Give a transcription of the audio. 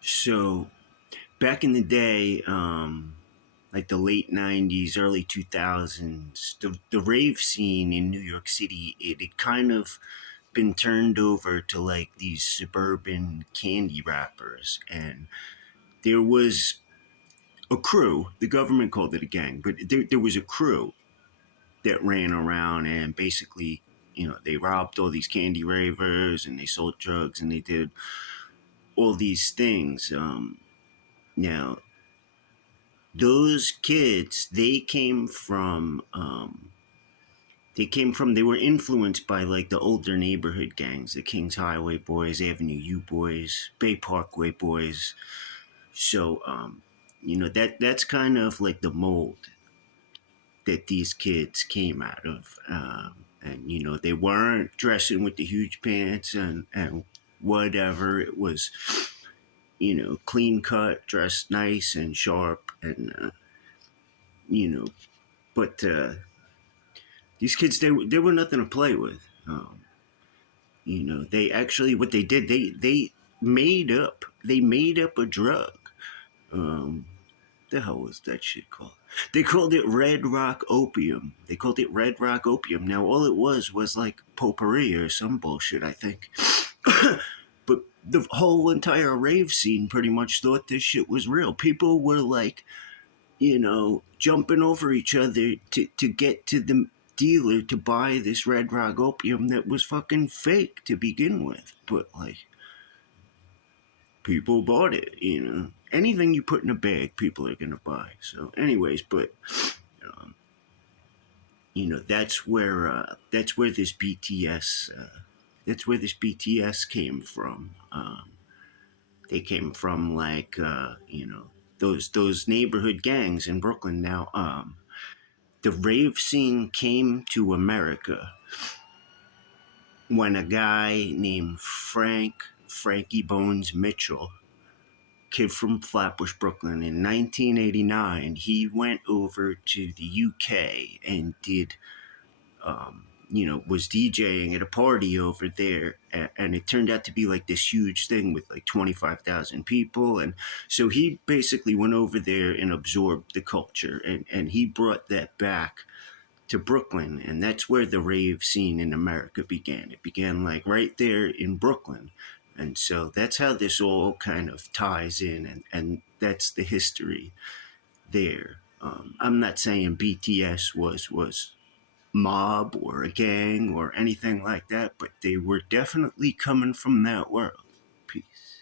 So back in the day, like the late '90s, early 2000s, the rave scene in New York City, it had kind of been turned over to like these suburban candy wrappers, and there was a crew. The government called it a gang, but there was a crew that ran around and basically, they robbed all these candy ravers and they sold drugs and they did all these things. Now, those kids, they were influenced by like the older neighborhood gangs, the Kings Highway Boys, Avenue U Boys, Bay Parkway Boys. So, that's kind of like the mold that these kids came out of. And they weren't dressing with the huge pants and whatever. It was, clean cut, dressed nice and sharp, and you know, but these kids, they were nothing to play with. They actually, what they did, they made up a drug. Um, the hell was that shit called? They called it Red Rock Opium. They called it Red Rock Opium. Now all it was like potpourri or some bullshit, I think. But the whole entire rave scene pretty much thought this shit was real. People were like, jumping over each other to get to the dealer to buy this Red Rock Opium that was fucking fake to begin with. But like, people bought it. Anything you put in a bag, people are gonna buy. So, anyways, but um, that's where this BTS came from. They came from like those neighborhood gangs in Brooklyn. Now, the rave scene came to America when a guy named Frankie Bones Mitchell, kid from Flatbush, Brooklyn, in 1989, he went over to the UK and was DJing at a party over there. And it turned out to be like this huge thing with like 25,000 people. And so he basically went over there and absorbed the culture. And he brought that back to Brooklyn. And that's where the rave scene in America began. It began like right there in Brooklyn. And so that's how this all kind of ties in. And that's the history there. I'm not saying BTS was mob or a gang or anything like that, but they were definitely coming from that world. Peace.